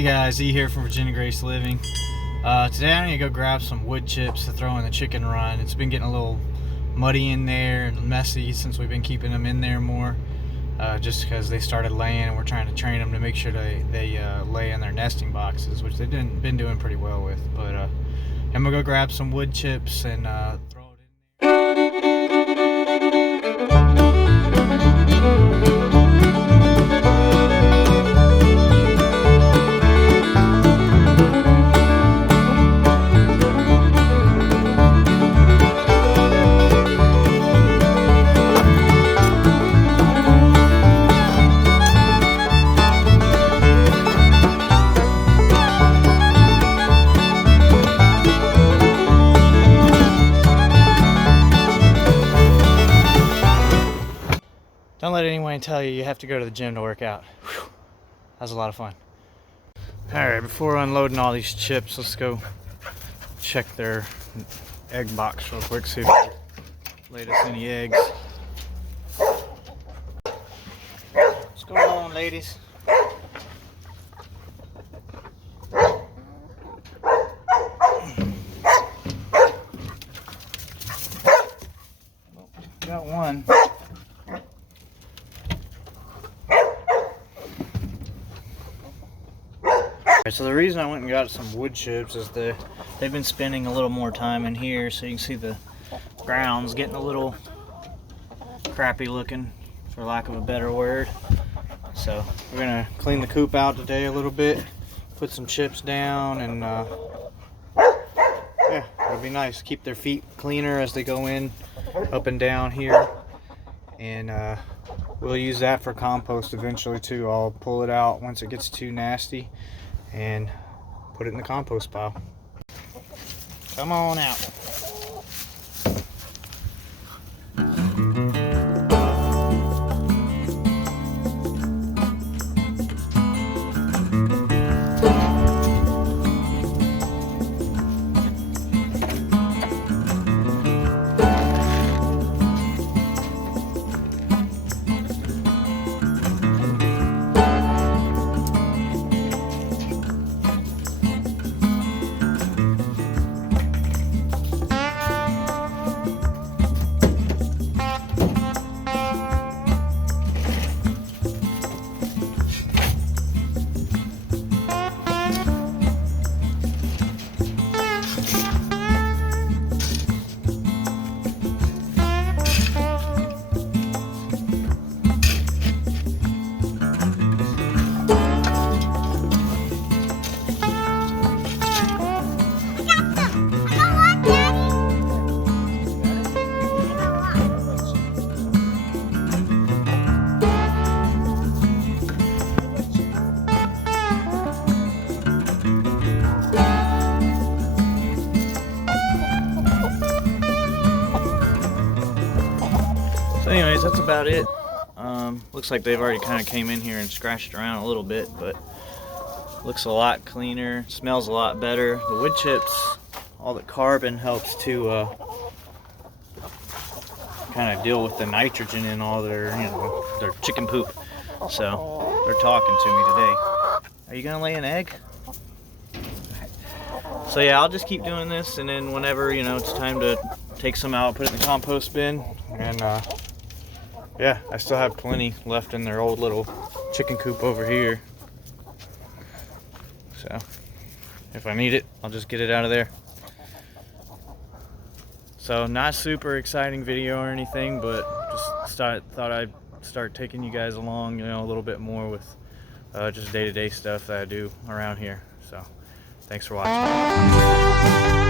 Hey guys, E here from Virginia Grace Living. Today I'm going to go grab some wood chips to throw in the chicken run. It's been getting a little muddy in there and messy since we've been keeping them in there more. Just because they started laying and we're trying to train them to make sure they lay in their nesting boxes, which they've been doing pretty well with. But I'm going to go grab some wood chips and throw it in there. Don't let anyone tell you have to go to the gym to work out. Whew. That was a lot of fun. Alright, before unloading all these chips, let's go check their egg box real quick, see if they laid us any eggs. What's going on, ladies? Got one. So the reason I went and got some wood chips is they've been spending a little more time in here, so you can see the ground's getting a little crappy looking, for lack of a better word. So we're gonna clean the coop out today a little bit, put some chips down, and yeah, it'll be nice. Keep their feet cleaner as they go in, up and down here, and we'll use that for compost eventually too. I'll pull it out once it gets too nasty and put it in the compost pile. Come on out. So anyways, that's about it. Looks like they've already kind of came in here and scratched around a little bit, but looks a lot cleaner, smells a lot better. The wood chips, all the carbon helps to kind of deal with the nitrogen in all their, their chicken poop. So they're talking to me today. Are you gonna lay an egg? So yeah, I'll just keep doing this, and then whenever it's time to take some out, put it in the compost bin, and yeah, I still have plenty left in their old little chicken coop over here. So if I need it, I'll just get it out of there. So not super exciting video or anything, but just thought I'd start taking you guys along, a little bit more with just day-to-day stuff that I do around here. So thanks for watching.